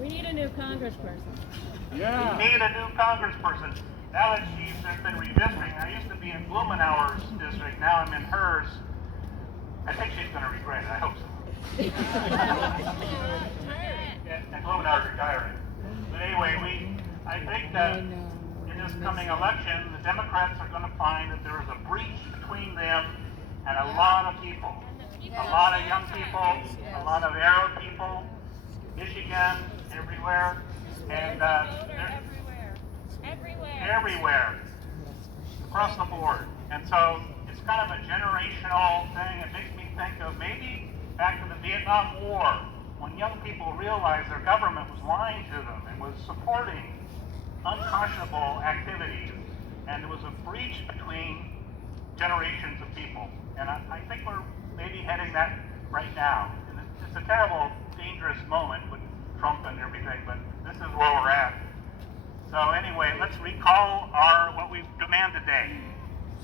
We need a new congressperson. We need a new congressperson. Now that there's been redistricting, I used to be in Blumenauer's district, now I'm in hers. I think she's going to regret it, I hope so. And Blumenauer's retiring. But anyway, I think that in this coming election, the Democrats are going to find that there is a breach between them and a lot of people. A lot of young people, a lot of Arab people, Michigan, everywhere. And everywhere, across the board. And so it's kind of a generational thing. It makes me think of maybe back to the Vietnam War, when young people realized their government was lying to them and was supporting unconscionable activities, and there was a breach between generations of people. And I think we're maybe heading that right now. And it's a terrible, dangerous moment with Trump and everything, but this is where we're at. So anyway, let's recall what we demand today.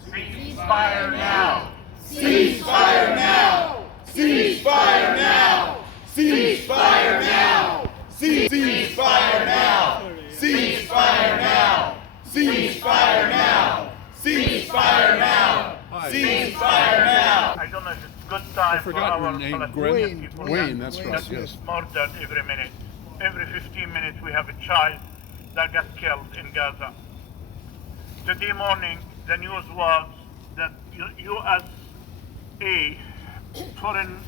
Ceasefire now! Ceasefire now! Ceasefire now! Ceasefire now! Ceasefire now! Ceasefire now! Ceasefire now! Ceasefire now! Ceasefire now! I don't know if it's a good time for our Palestinian people. Wayne, that's right, yes. Murdered every minute. Every 15 minutes we have a child that got killed in Gaza. Today morning, the news was that USA foreign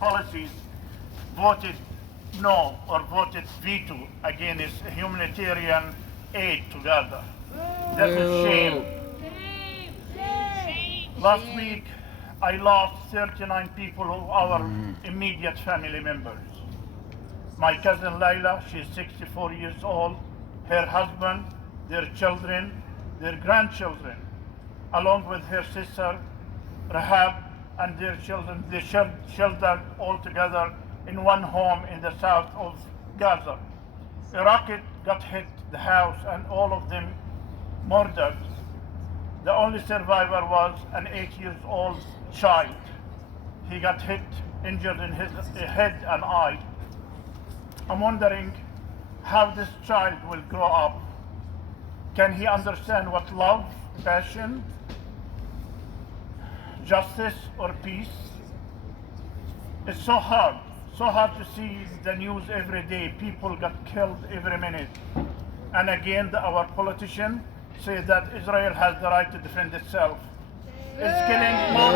policies voted no or voted veto against humanitarian aid to Gaza. That's a shame. Last week, I lost 39 people who are our immediate family members. My cousin Layla, she's 64 years old, her husband, their children, their grandchildren, along with her sister Rahab and their children, they sheltered all together in one home in the south of Gaza. A rocket got hit the house and all of them murdered. The only survivor was an 8-year-old child. He got hit, injured in his head and eye. I'm wondering how this child will grow up. Can he understand what love, passion, justice, or peace? It's so hard to see the news every day. People got killed every minute. And again, our politicians say that Israel has the right to defend itself. It's killing more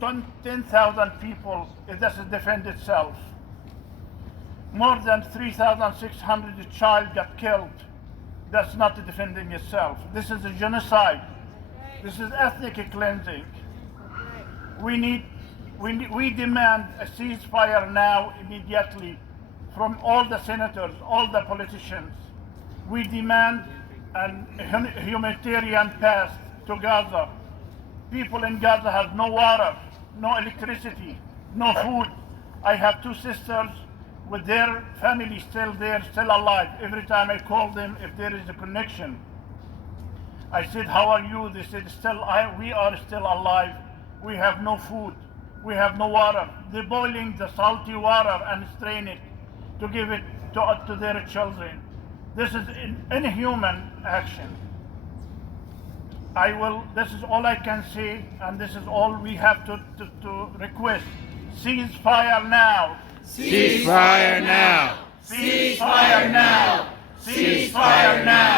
than 10,000 people. It doesn't defend itself. More than 3,600 child got killed. That's not defending itself. This is a genocide. This is ethnic cleansing. We demand a ceasefire now, immediately, from all the senators, all the politicians. We demand a humanitarian path to Gaza. People in Gaza have no water, no electricity, no food. I have 2 sisters with their family still there, still alive. Every time I call them, if there is a connection, I said, how are you? They said, we are still alive. We have no food. We have no water. They're boiling the salty water and strain it to give it to their children. This is inhuman action. This is all I can say, and this is all we have to request. Ceasefire now. Ceasefire now! Ceasefire now! Ceasefire now!